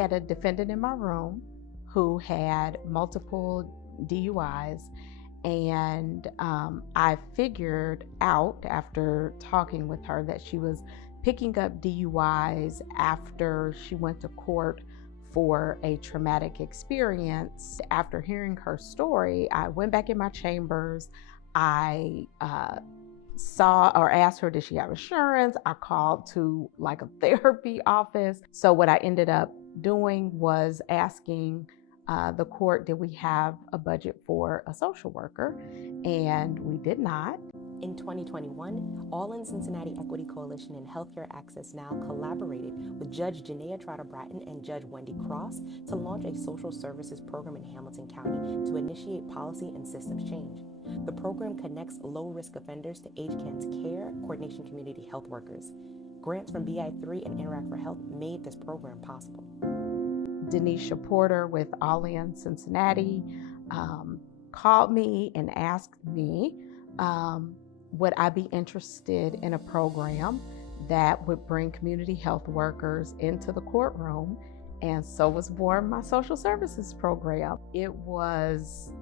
had a defendant in my room who had multiple DUIs, and I figured out after talking with her that she was picking up DUIs after she went to court for a traumatic experience. After hearing her story, I went back in my chambers. I saw or asked her, did she have insurance? I called to like a therapy office. So what I ended up doing was asking the court, did we have a budget for a social worker? And we did not. In 2021, All in Cincinnati Equity Coalition and Healthcare Access Now collaborated with Judge Janaya Trotter Bratton and Judge Wende to launch a social services program in Hamilton County to initiate policy and systems change. The program connects low-risk offenders to HCAN's Care Coordination Community Health Workers. Grants from BI3 and Interact for Health made this program possible. Denisha Porter with All in Cincinnati called me and asked me, would I be interested in a program that would bring community health workers into the courtroom? And so was born my social services program. It was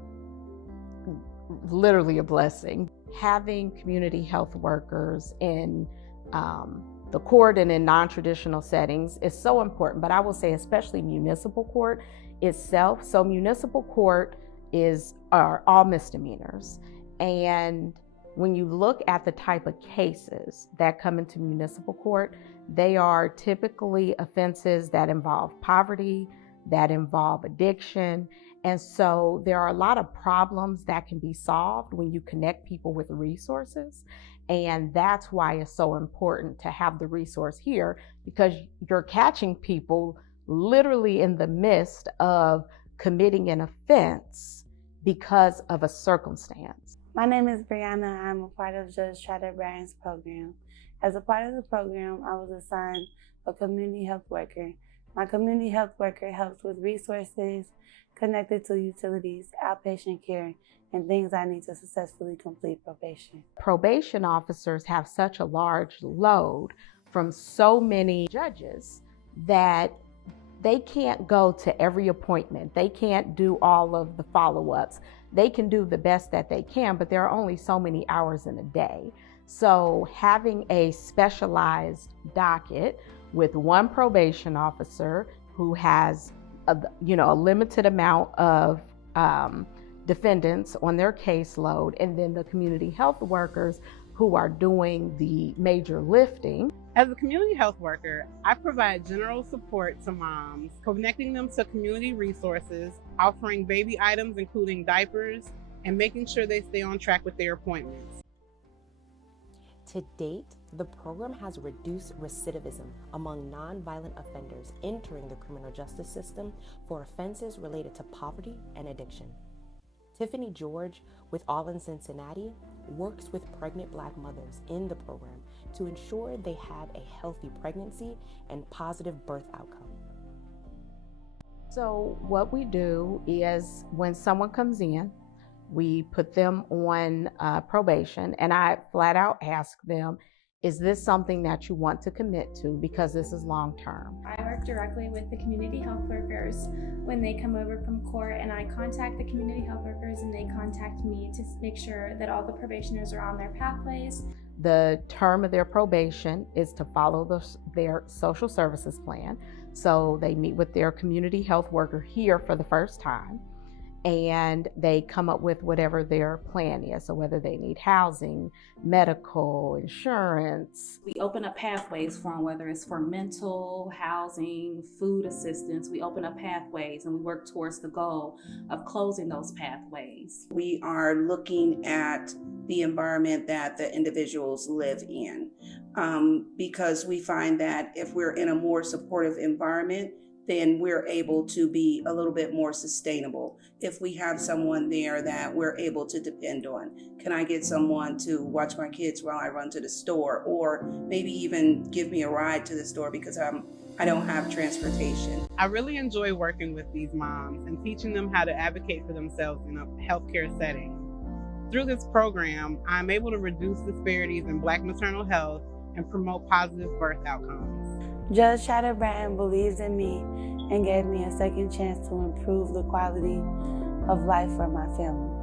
literally a blessing. Having community health workers in the court and in non-traditional settings is so important, but I will say especially municipal court itself. So municipal court are all misdemeanors. And when you look at the type of cases that come into municipal court, they are typically offenses that involve poverty, that involve addiction. And so there are a lot of problems that can be solved when you connect people with resources. And that's why it's so important to have the resource here, because you're catching people literally in the midst of committing an offense because of a circumstance. My name is Brianna. I'm a part of Judge Trotter Bratton's program. As a part of the program, I was assigned a community health worker. My community health worker helps with resources connected to utilities, outpatient care, and things I need to successfully complete probation. Probation officers have such a large load from so many judges that they can't go to every appointment. They can't do all of the follow-ups. They can do the best that they can, but there are only so many hours in a day. So having a specialized docket with one probation officer who has a limited amount of defendants on their caseload, and then the community health workers who are doing the major lifting. As a community health worker, I provide general support to moms, connecting them to community resources, offering baby items including diapers, and making sure they stay on track with their appointments. To date, the program has reduced recidivism among nonviolent offenders entering the criminal justice system for offenses related to poverty and addiction. Tiffany George with All in Cincinnati works with pregnant Black mothers in the program to ensure they have a healthy pregnancy and positive birth outcome. So what we do is when someone comes in, we put them on probation, and I flat out ask them, is this something that you want to commit to, because this is long term? I work directly with the community health workers when they come over from court, and I contact the community health workers and they contact me to make sure that all the probationers are on their pathways. The term of their probation is to follow their social services plan. So they meet with their community health worker here for the first time, and they come up with whatever their plan is. So whether they need housing, medical, insurance. We open up pathways for them, whether it's for mental, housing, food assistance. We open up pathways and we work towards the goal of closing those pathways. We are looking at the environment that the individuals live in, because we find that if we're in a more supportive environment, then we're able to be a little bit more sustainable. If we have someone there that we're able to depend on, can I get someone to watch my kids while I run to the store, or maybe even give me a ride to the store because I don't have transportation. I really enjoy working with these moms and teaching them how to advocate for themselves in a healthcare setting. Through this program, I'm able to reduce disparities in Black maternal health and promote positive birth outcomes. Judge Trotter Bratton believes in me and gave me a second chance to improve the quality of life for my family.